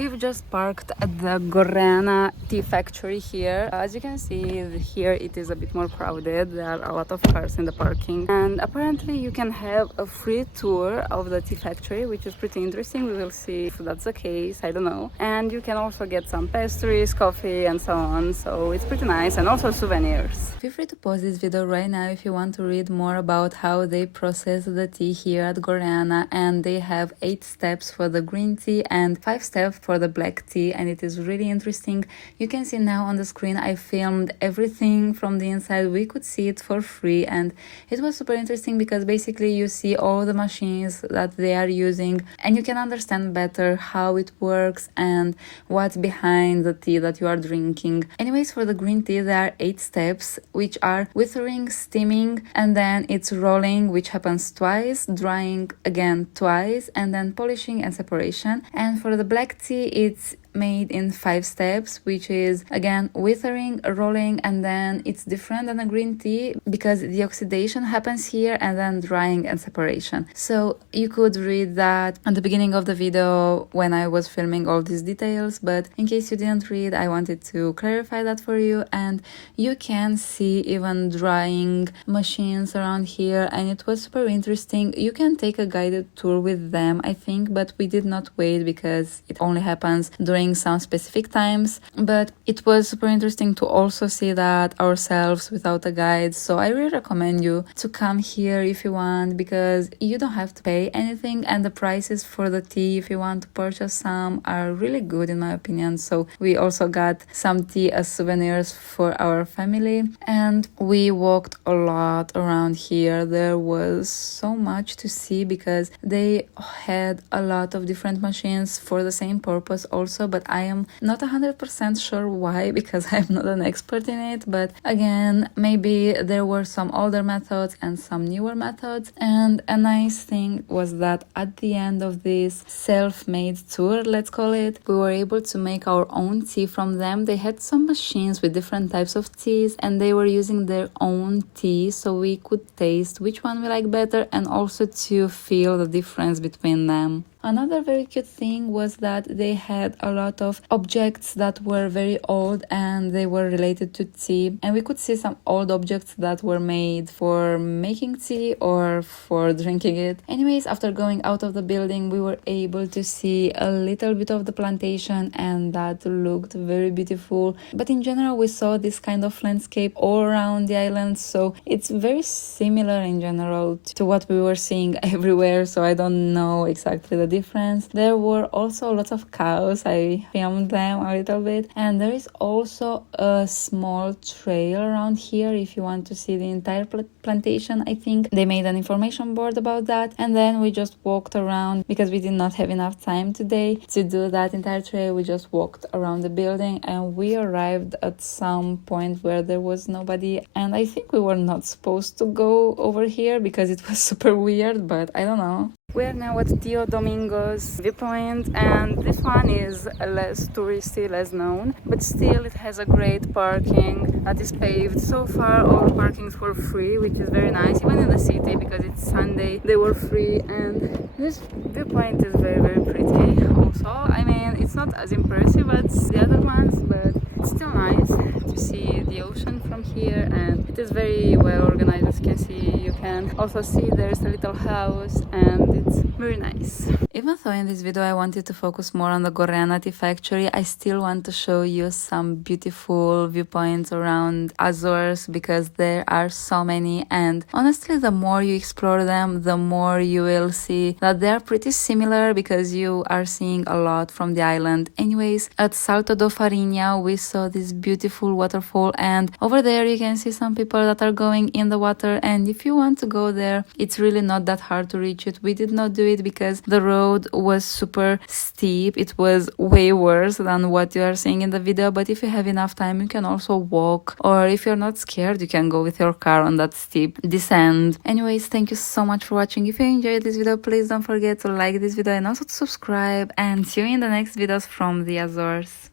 we've just parked at the Gorreana Tea Factory here. As you can see, here it is a bit more crowded. There are a lot of cars in the parking, and apparently you can have a free tour of the tea factory, which is pretty interesting. We will see if that's the case, I don't know. And you can also get some pastries, coffee and so on, so it's pretty nice, and also souvenirs. Feel free to pause this video right now if you want to read more about how they process the tea here at Gorreana, and they have 8 steps for the green tea and 5 steps for the black tea, and it is really interesting. You can see now on the screen I filmed everything from the inside. We could see it for free, and it was super interesting because basically you see all the machines that they are using, and you can understand better how it works and what's behind the tea that you are drinking. Anyways, for the green tea there are 8 steps, which are withering, steaming, and then it's rolling, which happens twice, drying again twice, and then polishing and separation. And for the black tea, it's made in 5 steps, which is again withering, rolling, and then it's different than a green tea because the oxidation happens here, and then drying and separation. So you could read that at the beginning of the video when I was filming all these details, but in case you didn't read, I wanted to clarify that for you. And you can see even drying machines around here, and it was super interesting. You can take a guided tour with them, I think, but we did not wait because it only happens during some specific times, but it was super interesting to also see that ourselves without a guide. So I really recommend you to come here if you want, because you don't have to pay anything, and the prices for the tea, if you want to purchase some, are really good in my opinion. So we also got some tea as souvenirs for our family, and we walked a lot around here. There was so much to see because they had a lot of different machines for the same purpose also, but I am not 100% sure why, because I'm not an expert in it. But again, maybe there were some older methods and some newer methods. And a nice thing was that at the end of this self-made tour, let's call it, we were able to make our own tea from them. They had some machines with different types of teas, and they were using their own tea, so we could taste which one we like better and also to feel the difference between them. Another very cute thing was that they had a lot of objects that were very old and they were related to tea, and we could see some old objects that were made for making tea or for drinking it. Anyways, after going out of the building, we were able to see a little bit of the plantation, and that looked very beautiful. But in general, we saw this kind of landscape all around the island, so it's very similar in general to what we were seeing everywhere, so I don't know exactly the difference. There were also lots of cows. I filmed them a little bit, and there is also a small trail around here if you want to see the entire plantation. I think they made an information board about that, and then we just walked around because we did not have enough time today to do that entire trail. We just walked around the building, and we arrived at some point where there was nobody, and I think we were not supposed to go over here because it was super weird, but I don't know. We are now at Tio Domingos Viewpoint, and this one is less touristy, less known, but still it has a great parking that is paved. So far all parkings were free, which is very nice, even in the city, because it's Sunday they were free. And this viewpoint is very, very pretty also. I mean, it's not as impressive as the other ones, but it's still nice to see the ocean from here, and it is very well organized. As you can see, you can also see there's a little house, and it's very nice. Even though in this video I wanted to focus more on the Gorreana Tea Factory, I still want to show you some beautiful viewpoints around Azores because there are so many, and honestly the more you explore them, the more you will see that they are pretty similar because you are seeing a lot from the island. Anyways, at Salto do Farinha we saw this beautiful waterfall, and over there you can see some people that are going in the water, and if you want to go there, it's really not that hard to reach it. We did not do it because the road was super steep. It was way worse than what you are seeing in the video, but if you have enough time you can also walk, or if you're not scared you can go with your car on that steep descent. Anyways, thank you so much for watching. If you enjoyed this video, please don't forget to like this video and also to subscribe, and see you in the next videos from the Azores.